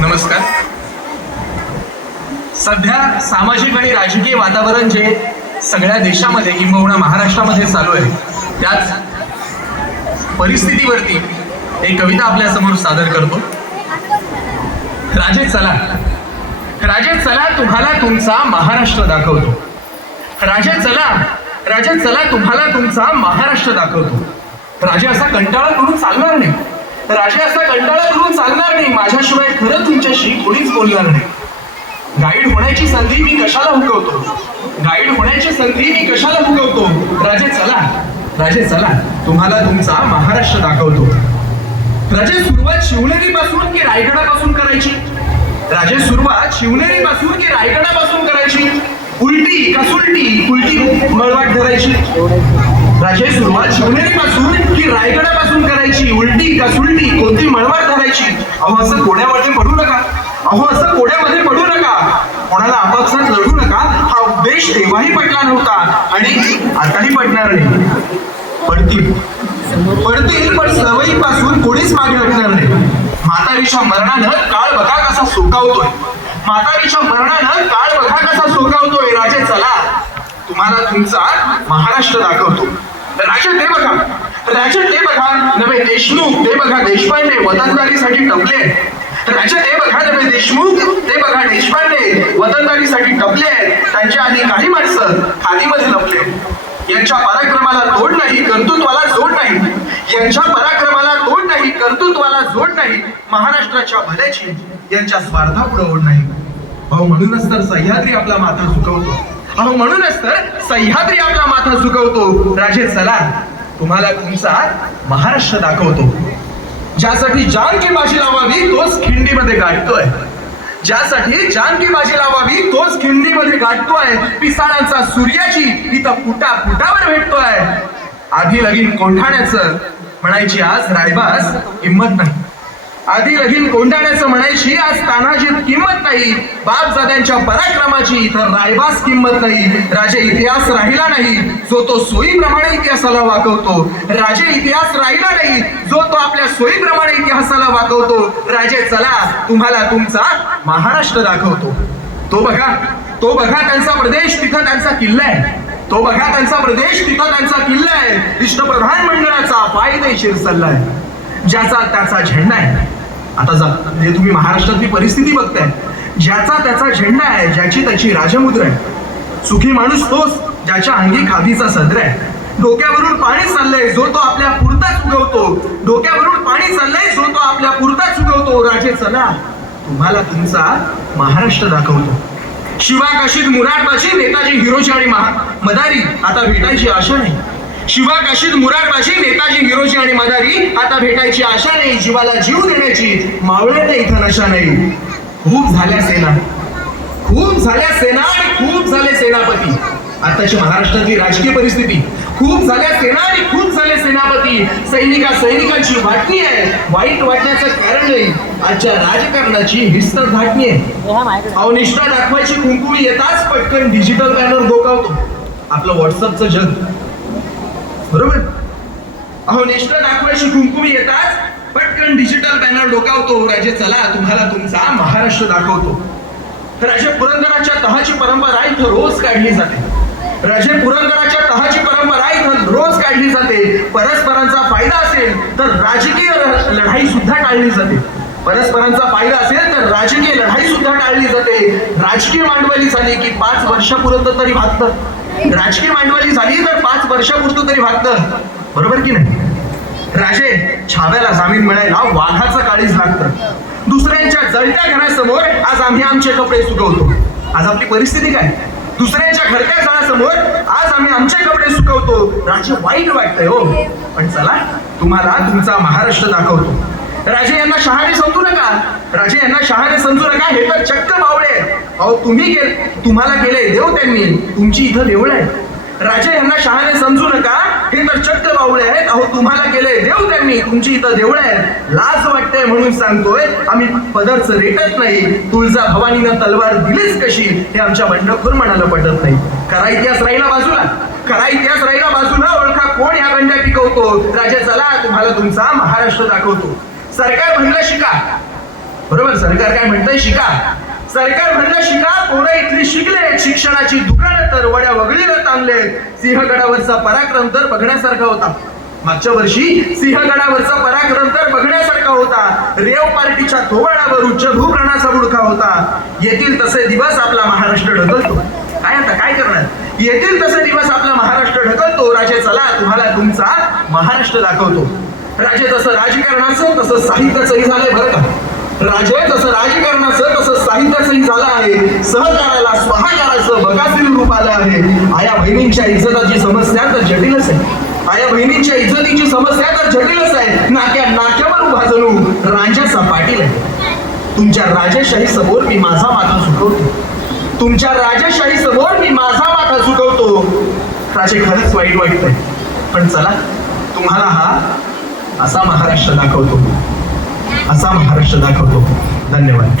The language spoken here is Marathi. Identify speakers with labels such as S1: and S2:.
S1: नमस्कार. सध्या सामाजिक आणि राजकीय वातावरण जे सगळ्या देशामध्ये किंबहुना महाराष्ट्रामध्ये चालू आहे त्याच परिस्थितीवरती एक कविता आपल्यासमोर सादर करतो. राजे चला. राजे चला तुम्हाला तुमचा महाराष्ट्र दाखवतो. राजे चला राजे चला तुम्हाला तुमचा महाराष्ट्र दाखवतो. राजे असा कंटाळा करून चालणार नाही. राजे असा कंटाळा करून चालणार नाही माझ्याशिवाय खरं तुमच्याशी कोणीच बोलणार नाही. गाईड होण्याची संधी मी कशाला हुकवतो गाईड होण्याची संधी मी कशाला हुकवतो राजे चला राजे चला तुम्हाला तुमचा महाराष्ट्र दाखवतो. राजे सुरुवात शिवनेरी पासून की रायगडापासून करायची? राजे सुरुवात शिवनेरी पासून की रायगडापासून करायची? उलटी का सुलटी? उलटी मळवाट धरायची. राजे सुरुवात शिवनेरी पासून की रायगडापासून करायची? उलटी का सुलटी? अहो असं कोड्यामध्ये पडू नका. अहो असं कोड्यामध्ये पडू नका. कोणाला आपापसात लढू नका. हा उपदेश तेव्हाही पटला नव्हता. आणि आताही पटणार नाही. पडतील. पडतील पण सवयीपासून कोणीच मागे हटणार नाही. म्हातारीच्या मरणानं काळ बघा कसा सुकावतोय म्हातारीच्या मरणानं काळ बघा कसा सुकावतोय राजे चला. तुम्हाला तुमचा महाराष्ट्र दाखवतो. राजे ते बघा. राजे ते बघा नवे देशमुख ते बघा देशपांडे वतनदारीसाठी टपले. राजे ते बघा नवे देशमुख ते बघा देशपांडे वतनदारीसाठी टपले. त्यांच्या आधी काही माणसं खादीमध्ये लपले. यांच्या पराक्रमाला तोड नाही कर्तृत्वाला जोड नाही. यांच्या पराक्रमाला तोड नाही कर्तृत्वाला जोड नाही. महाराष्ट्राच्या भल्याची यांच्या स्वार्थापुढे ओढ नाही. अहो म्हणूनच तर सह्याद्री आपला माथा झुकवतो. अहो म्हणूनच तर सह्याद्री आपला माथा झुकवतो. राजे चला तुम्हाला तुमचा महाराष्ट्र दाखवतो. ज्यासाठी जान की बाजी लावावी तोच खिंडीमध्ये गाठतोय. ज्यासाठी जान की बाजी लावावी तोच खिंडीमध्ये गाठतोय. पिसाळांचा सूर्याची इथं फुटा फुटावर भेटतोय. आधी लगीन कोंढाण्याचं म्हणायची आज रायबास हिंमत नाही. आधी लगीन कोंढाण्याचं म्हणायची आज तानाजीत किंमत नाही. बापजाद्यांच्या पराक्रमाची इतर रायबास किंमत नाही. राजे इतिहास राहिला नाही. जो तो सोयीप्रमाणे इतिहासाला वाकवतो राजे इतिहास राहिला नाही. जो तो आपल्या सोयीप्रमाणे इतिहासाला वाकवतो राजे चला तुम्हाला तुमचा महाराष्ट्र दाखवतो. तो बघा तो बघा त्यांचा प्रदेश तिथं त्यांचा किल्ला आहे. तो बघा त्यांचा प्रदेश तिथं त्यांचा किल्ला आहे. इष्टप्रधान मंडळाचा फायदेशीर सल्ला आहे. ज्याचा त्याचा झेंडा आहे. आता जा जे तुम्ही महाराष्ट्रातली परिस्थिती बघताय. ज्याचा त्याचा झेंडा आहे ज्याची त्याची राजमुद्रा आहे. सुखी माणूस तोच ज्याच्या अंगी खादीचा सदर आहे. डोक्यावरून पाणी चाललंय जो तो आपल्या पुरताच चुकवतो डोक्यावरून पाणी चाललंय जो तो आपल्या पुरताच चुकवतो राजे चला तुम्हाला तुमचा महाराष्ट्र दाखवतो. शिवा काशीत मुरारबाजी नेताजी हिरोजी आणि महा मदारी. आता भेटायची आशा नाही. शिवा काशीद मुरारबाजी नेताजी विरोजी आणि मदारी. आता भेटायची आशा नाही जीवाला जीव देण्याची मावळ्यात इथं नशा नाही. खूप झाल्या सेना. खूप झाल्या सेना आणि खूप झाले सेनापती. आताची महाराष्ट्रातली राजकीय परिस्थिती. खूप झाल्या सेना आणि खूप झाले सेनापती. सैनिका सैनिकांची वाटणी आहे. वाईट वाटण्याचं कारण नाही. आजच्या राजकारणाची हिस्तर धाटणी आहे. अहो निष्ठा दाखवायची कुंकुमी येताच पटकन डिजिटल बॅनर डोकावतो. आपलं व्हॉट्सअपचं जग. बरोबर? अहो नेशनल दाखवायची कुंकुमी येतात पटकन डिजिटल बॅनर डोकावतो राजे चला तुम्हाला तुमचा महाराष्ट्र दाखवतो. राजे पुरंदराच्या तहाची परंपरा इथं रोज काढली जाते. राजे पुरंदराच्या तहाची परंपरा इथं रोज काढली जाते. परस्परांचा फायदा असेल तर राजकीय लढाई सुद्धा टाळली जाते. परस्परांचा फायदा असेल तर राजकीय लढाई सुद्धा टाळली जाते. राजकीय भांडवली झाली की पाच वर्षापुरतं तरी भागतात राजकीय मांडवली झाली तर पाच वर्षापुरतं तरी भागतं. बरोबर की नाही? राजे छाव्याला जामीन मिळायला वाघाचं काळीच लागतं. दुसऱ्यांच्या जळत्या घरासमोर आज आम्ही आमचे कपडे सुकवतो. आज आपली परिस्थिती काय? दुसऱ्यांच्या घरट्या जळासमोर आज आम्ही आमचे कपडे सुकवतो. राजे वाईट वाटतंय हो. पण चला तुम्हाला तुमचा महाराष्ट्र दाखवतो. राजे यांना शहाणे समजू नका. राजे यांना शहाणे समजू नका. हे तर चक्क बावळे अहो तुम्ही गेल तुम्हाला गेले देव त्यांनी. तुमची इथं देवळ आहे. राजे यांना शहाणे समजू नका. हे तर चक्क बावळे आहेत. अहो तुम्हाला गेले देव त्यांनी. तुमची इथं देवळ आहे. लाज वाटते म्हणून सांगतोय आम्ही पदरच रेटत नाही. तुळजा भवानीनं तलवार दिलीच कशी? हे आमच्या बंडखोर मनाला पटत नाही. खरा इतिहास राहिला बाजूला. खरा इतिहास राहिला बाजूला. ओळखा कोण या बंड्या पिकवतो? राजा चला तुम्हाला तुमचा महाराष्ट्र दाखवतो. सरकार म्हणलं शिका. बरोबर सरकार काय म्हणतंय? शिका. सरकार म्हणलं शिका पोरं इथली शिकले शिक्षणाची दुकानं तर वड्या वगळीला ताणले सिंहगडावरचा पराक्रम तर बघण्यासारखा होता. मागच्या वर्षी सिंहगडावरचा पराक्रम तर बघण्यासारखा होता. रेव पार्टीच्या थोबाडावर उच्च भूप्रणाचा बुडका होता. येतील तसे दिवस आपला महाराष्ट्र ढकलतो. काय आता काय करणार? येतील तसे दिवस आपला महाराष्ट्र ढकलतो. राजे चला तुम्हाला तुमचा महाराष्ट्र दाखवतो. राजे तसं राजकारणाचं तसं साहित्याचंही झालंय बरं का. राजे तसं राजकारणाचं तसं साहित्याचंही झालं आहे. सहकाराला स्वहाकाराचं बकासील रूप आलं आहे. आया बहिणींच्या इज्जताची समस्या तर जटिलच आहे. आया बहिणींच्या इज्जतीची समस्या तर जटिलच आहे. नाक्या नाक्यावर उभा जणू राजाचा पाटील आहे. तुमच्या राजेशाही समोर मी माझा माथा झुकवतो. तुमच्या राजेशाही समोर मी माझा माथा झुकवतो. राजे खरंच वाईट वाटतंय. पण चला तुम्हाला हा असा महाराष्ट्र दाखवतो. असा महाराष्ट्र दाखवतो. धन्यवाद.